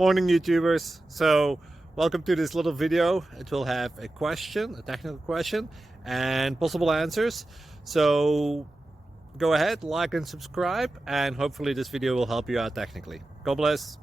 Morning YouTubers. So welcome to this little video. It will have a question, a technical question, and possible answers. So go ahead, like and subscribe, and hopefully this video will help you out technically. God bless.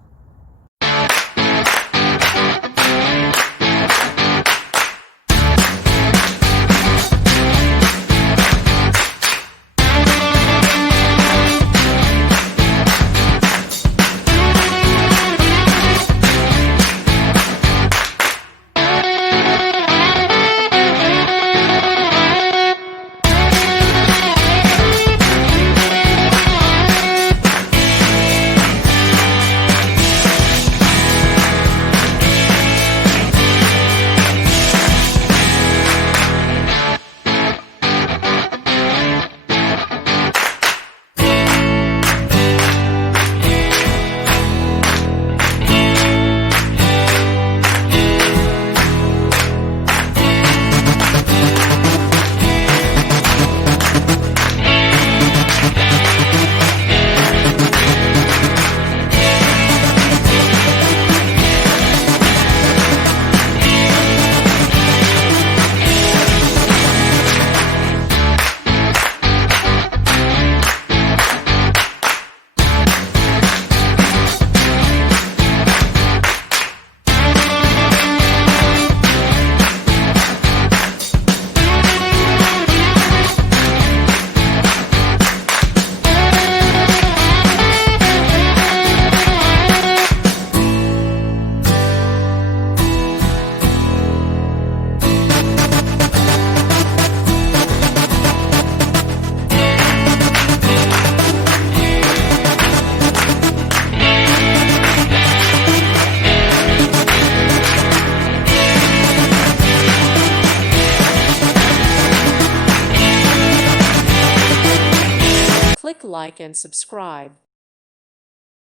Click like and subscribe.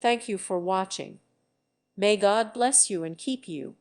Thank you for watching. May God bless you and keep you.